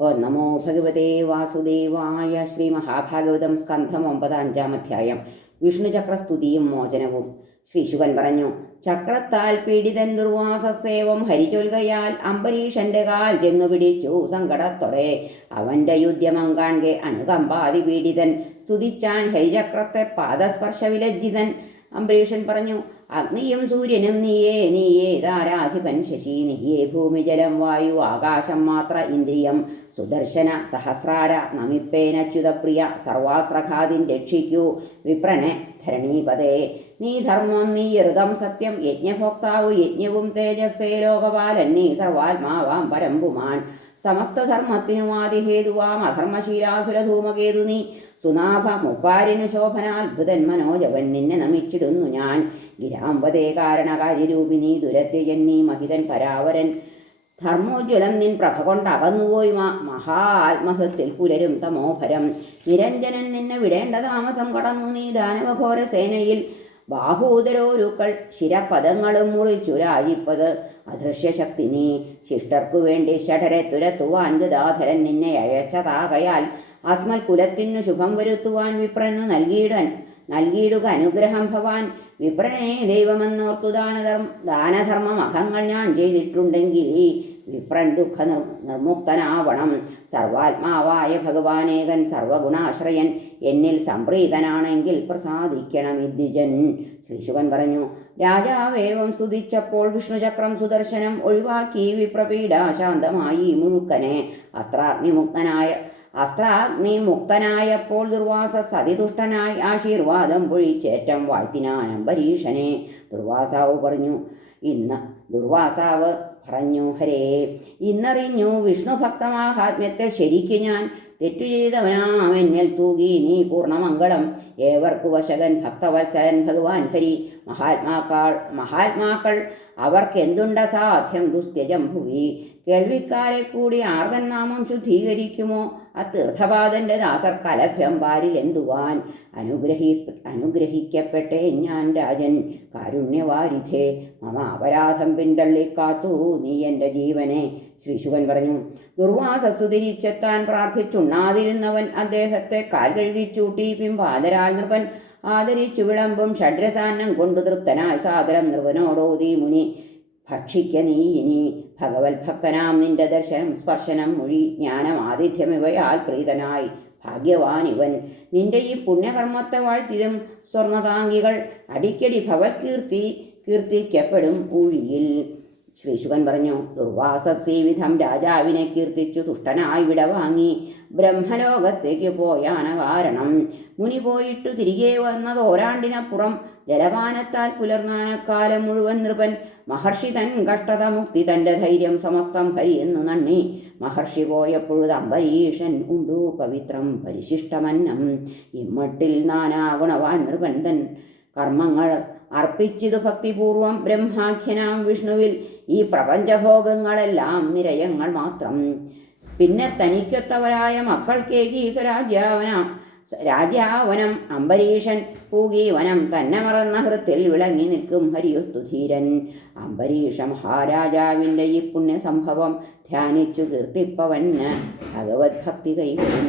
ഓ നമോ ഭഗവതേ വാസുദേവായ ശ്രീ മഹാഭാഗവതം സ്കന്ധം ഒമ്പത് അഞ്ചാം അധ്യായം. വിഷ്ണുചക്രസ്തുതിയും മോചനവും. ശ്രീശുകൻ പറഞ്ഞു ചക്രത്താൽ പീഡിതൻ ദുർവാസസേവം ഹരിചൊൽകയാൽ അംബരീഷന്റെ കാൽ ചെന്നു പിടിച്ചു സങ്കടത്തോടെ. അവന്റെ യുദ്ധ്യമം കാണെ അനുകമ്പാതി പീഡിതൻ സ്തുതിച്ചാൻ ഹരിചക്രത്തെ പാദസ്പർശ വിലജ്ജിതൻ. അംബരീഷൻ പറഞ്ഞു അഗ്നിയും സൂര്യനും നീയേ നീയേ താരാധിപൻ ശശി നീയേ ഭൂമി ജലം വായു ആകാശം മാത്ര ഇന്ദ്രിയം സുദർശന സഹസ്രാര നമിപ്പേനച്യുതപ്രിയ സർവാസ്ത്രഘാതിൻ രക്ഷിക്കൂ വിപ്രനെ ധരണീപതേ നീ ധർമ്മം നീ ഋതം സത്യം യജ്ഞഭോക്താവ് യജ്ഞവും തേജസ്സേ ലോകപാലൻ നീ സർവാത്മാവാം പരമ്പുമാൻ സമസ്തധർമ്മത്തിനുമാതിഹേതുവാം അധർമ്മശീലാസുരധൂമകേതു നീ. സുനാഭ മുപ്പാരിന് ശോഭനാത്ഭുതൻ മനോജവൻ നിന്നെ നമിച്ചിടുന്നു ഞാൻ. ഗിരാമ്പതേ കാരണകാര്യരൂപിണി ദുരത്യജന്നീ മഹിതൻ പരാവരൻ. ധർമ്മോജ്വലം നിൻ പ്രഭ കൊണ്ട് അകന്നുപോയി മഹാത്മഹൃത്തിൽ പുലരും തമോഭരം നിരഞ്ജനൻ നിന്നെ വിടേണ്ട താമസം കടന്നു നീ ദാനവഘോര സേനയിൽ ബാഹൂതരോരുക്കൾ ശിരപദങ്ങളും മുറിച്ചുരായിപ്പത് അദൃശ്യശക്തി നീ ശിഷ്ടർക്കു വേണ്ടി ഷഠരെ തുരത്തുവാൻ ഗദാധരൻ നിന്നെ അയച്ചതാകയാൽ അസ്മൽ കുലത്തിനു ശുഭം വരുത്തുവാൻ വിപ്രനു നൽകിയിടൻ നൽകിയിടുക അനുഗ്രഹം ഭവാൻ. വിപ്രനെ ദൈവമെന്നോർത്തു ദാനധർമ്മ ദാനധർമ്മ മഹങ്ങൾ ഞാൻ ചെയ്തിട്ടുണ്ടെങ്കിൽ വിപ്രൻ ദുഃഖ നിർമുക്തനാവണം സർവാത്മാവായ ഭഗവാനേകൻ സർവഗുണാശ്രയൻ എന്നിൽ സംപ്രീതനാണെങ്കിൽ പ്രസാദിക്കണം ഇദ്വിജൻ ശ്രീശുകൻ പറഞ്ഞു രാജാവേവം സ്തുതിച്ചപ്പോൾ വിഷ്ണുചക്രം സുദർശനം ഒഴിവാക്കി വിപ്രപീഡ ശാന്തമായി മുഴുക്കനെ. അസ്ത്രാഗ്നിമുക്തനായ അസ്ത്രാഗ്നി മുക്തനായപ്പോൾ ദുർവാസ സതിതുഷ്ടനായി ആശീർവാദം പൊഴിച്ചേറ്റം വാഴ്ത്തിനാൻ അംബരീഷനെ ദുർവാസാവ് പറഞ്ഞു ഇന്ന് ദുർവാസാവ് പറഞ്ഞു ഹരേ. ഇന്നറിഞ്ഞു വിഷ്ണു ഭക്തമാഹാത്മ്യത്തെ ശരിക്കു ഞാൻ തെറ്റു ചെയ്തവനാം എന്നിൽ തൂകി നീ പൂർണമംഗളം ഏവർക്കു വശകൻ ഭക്തവത്സരൻ ഭഗവാൻ ഹരി. മഹാത്മാക്കൾ മഹാത്മാക്കൾ അവർക്കെന്തുണ്ട സാധ്യം? ദുസ്ത്യജം ഭുവി. കേൾവിക്കാരെ കൂടി ആർദൻ നാമം ശുദ്ധീകരിക്കുമോ? ആ തീർത്ഥപാദന്റെ ദാസർ കലഭ്യം പാരിൽ എന്തുവാൻ? അനുഗ്രഹി അനുഗ്രഹിക്കപ്പെട്ടേ ഞാൻ രാജൻ. കാരുണ്യവാരിധേ മമ അപരാധം പിന്തള്ളിക്കാത്തു നീ എന്റെ ജീവനെ. ശ്രീശുഖൻ പറഞ്ഞു ദുർവാസസ്സു തിരിച്ചെത്താൻ പ്രാർത്ഥിച്ചുണ്ണാതിരുന്നവൻ അദ്ദേഹത്തെ കാൽ കഴുകിച്ചൂട്ടി പിമ്പാതരാൽ നൃപൻ ആദരിച്ചു വിളമ്പും ഷഡ്രസാന്നം കൊണ്ടു തൃപ്തനായി. സാദരം നൃപനോടോതി മുനി ഭക്ഷിക്ക നീ ഇനി. ഭഗവത് ഭക്തനാം നിന്റെ ദർശനം സ്പർശനം മൊഴി ജ്ഞാനം ആതിഥ്യം ഇവയാൽ പ്രീതനായി. ഭാഗ്യവാൻ ഇവൻ. നിന്റെ ഈ പുണ്യകർമ്മത്തെ വാഴ്ത്തിലും സ്വർണതാംഗികൾ അടിക്കടി ഭഗവത് കീർത്തി കീർത്തിക്കപ്പെടും ഊഴിയിൽ. ശ്രീശുകൻ പറഞ്ഞു ദുർവാസസീവിധം രാജാവിനെ കീർത്തിച്ചു തുഷ്ടനായി വിടവാങ്ങി ബ്രഹ്മലോകത്തേക്ക് പോയാണ് കാരണം. മുനി പോയിട്ടു തിരികെ വന്നത് ഓരാണ്ടിനപ്പുറം ജലപാനത്താൽ പുലർന്നാനക്കാലം മുഴുവൻ നൃപൻ. മഹർഷി തൻ കഷ്ടത മുക്തി തന്റെ ധൈര്യം സമസ്തം ഹരി എന്നു നന്ദി. മഹർഷി പോയപ്പോഴും അംബരീഷൻ ഉണ്ടു പവിത്രം പരിശിഷ്ടമന്നം. ഇമ്മട്ടിൽ നാനാ ഗുണവാൻ നൃപൻ തൻ കർമ്മങ്ങൾ അർപ്പിച്ചിതു ഭക്തിപൂർവം ബ്രഹ്മാഖ്യനാം വിഷ്ണുവിൽ. ഈ പ്രപഞ്ചഭോഗങ്ങളെല്ലാം നിരയങ്ങൾ മാത്രം. പിന്നെ തനിക്കൊത്തവരായ മക്കൾക്കേകി സ്വരാജ്യാവന രാജാവനം അംബരീഷൻ പൂഗീവനം തന്നെ മറന്ന ഹൃത്തിൽ വിളങ്ങി നിൽക്കും ഹരിയുസ്തുധീരൻ അംബരീഷ മഹാരാജാവിന്റെ ഈ പുണ്യസംഭവം ധ്യാനിച്ചു കീർത്തിപ്പവന് ഭഗവത് ഭക്തി കൈവരും.